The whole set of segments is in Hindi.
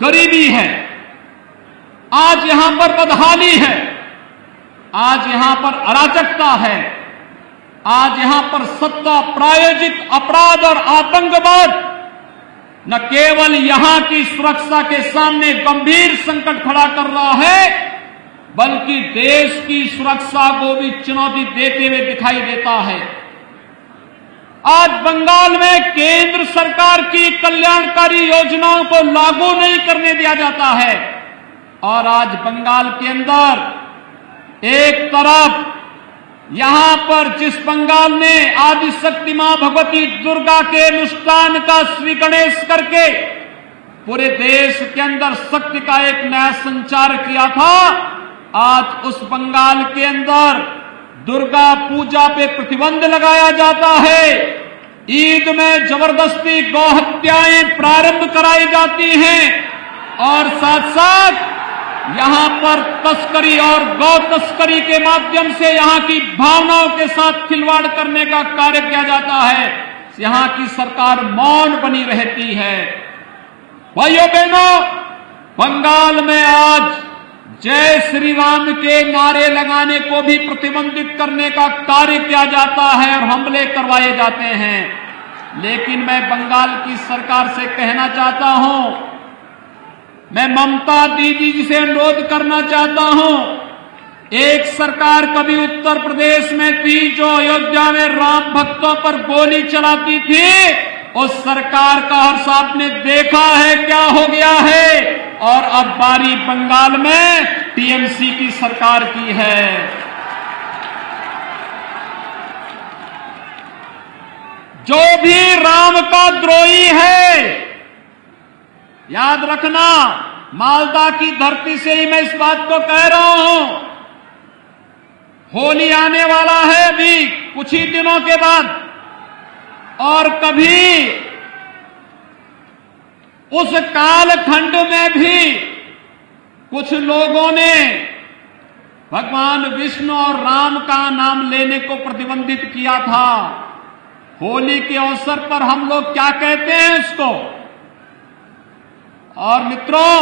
गरीबी है, आज यहां पर बदहाली है, आज यहां पर अराजकता है, आज यहां पर सत्ता प्रायोजित अपराध और आतंकवाद न केवल यहां की सुरक्षा के सामने गंभीर संकट खड़ा कर रहा है, बल्कि देश की सुरक्षा को भी चुनौती देते हुए दिखाई देता है। आज बंगाल में केंद्र सरकार की कल्याणकारी योजनाओं को लागू नहीं करने दिया जाता है और आज बंगाल के अंदर एक तरफ यहां पर जिस बंगाल ने आदिशक्ति मां भगवती दुर्गा के अनुष्ठान का श्री गणेश करके पूरे देश के अंदर शक्ति का एक नया संचार किया था, आज उस बंगाल के अंदर दुर्गा पूजा पे प्रतिबंध लगाया जाता है। ईद में जबरदस्ती गौ हत्याएं प्रारंभ कराई जाती हैं और साथ साथ यहां पर तस्करी और गौ तस्करी के माध्यम से यहां की भावनाओं के साथ खिलवाड़ करने का कार्य किया जाता है। यहां की सरकार मौन बनी रहती है। भाइयों बहनों, बंगाल में आज जय श्री राम के नारे लगाने को भी प्रतिबंधित करने का कार्य किया जाता है और हमले करवाए जाते हैं। लेकिन मैं बंगाल की सरकार से कहना चाहता हूं, मैं ममता दीदी जी से अनुरोध करना चाहता हूं, एक सरकार कभी उत्तर प्रदेश में थी जो अयोध्या में राम भक्तों पर गोली चलाती थी, उस सरकार का हर्ष आपने देखा है क्या हो गया है, और अब बारी बंगाल में टीएमसी की सरकार की है। जो भी राम का द्रोही है, याद रखना, मालदा की धरती से ही मैं इस बात को कह रहा हूं, होली आने वाला है अभी कुछ ही दिनों के बाद, और कभी उस कालखंड में भी कुछ लोगों ने भगवान विष्णु और राम का नाम लेने को प्रतिबंधित किया था। होली के अवसर पर हम लोग क्या कहते हैं इसको। और मित्रों,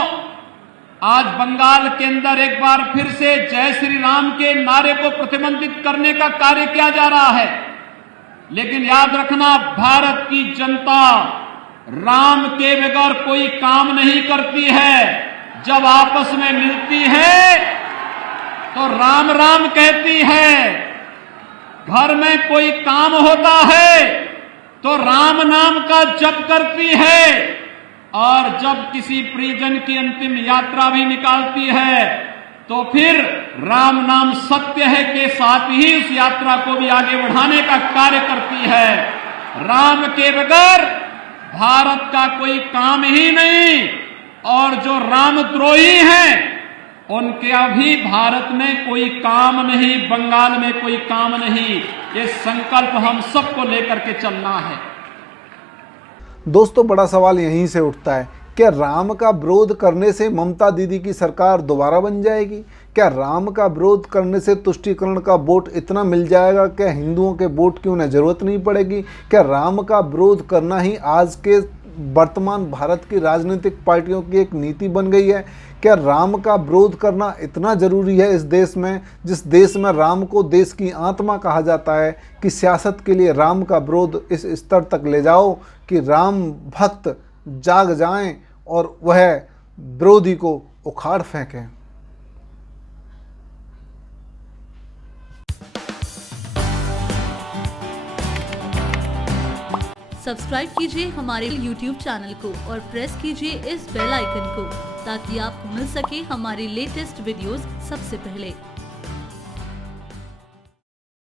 आज बंगाल के अंदर एक बार फिर से जय श्री राम के नारे को प्रतिबंधित करने का कार्य किया जा रहा है। लेकिन याद रखना, भारत की जनता राम के बगैर कोई काम नहीं करती है। जब आपस में मिलती है तो राम राम कहती है, घर में कोई काम होता है तो राम नाम का जप करती है, और जब किसी परिजन की अंतिम यात्रा भी निकालती है तो फिर राम नाम सत्य है के साथ ही उस यात्रा को भी आगे बढ़ाने का कार्य करती है। राम के बगैर भारत का कोई काम ही नहीं, और जो रामद्रोही हैं उनके अभी भारत में कोई काम नहीं, बंगाल में कोई काम नहीं। ये संकल्प हम सबको लेकर के चलना है। दोस्तों, बड़ा सवाल यहीं से उठता है, क्या राम का विरोध करने से ममता दीदी की सरकार दोबारा बन जाएगी? क्या राम का विरोध करने से तुष्टीकरण का वोट इतना मिल जाएगा, क्या हिंदुओं के वोट की उन्हें जरूरत नहीं पड़ेगी? क्या राम का विरोध करना ही आज के वर्तमान भारत की राजनीतिक पार्टियों की एक नीति बन गई है? क्या राम का विरोध करना इतना ज़रूरी है इस देश में, जिस देश में राम को देश की आत्मा कहा जाता है, कि सियासत के लिए राम का विरोध इस स्तर तक ले जाओ कि राम भक्त जाग जाएं और वह विरोधी को उखाड़ फेंकें? सब्सक्राइब कीजिए हमारे YouTube चैनल को और प्रेस कीजिए इस बेल आइकन को, ताकि आपको मिल सके हमारे लेटेस्ट वीडियोस सबसे पहले।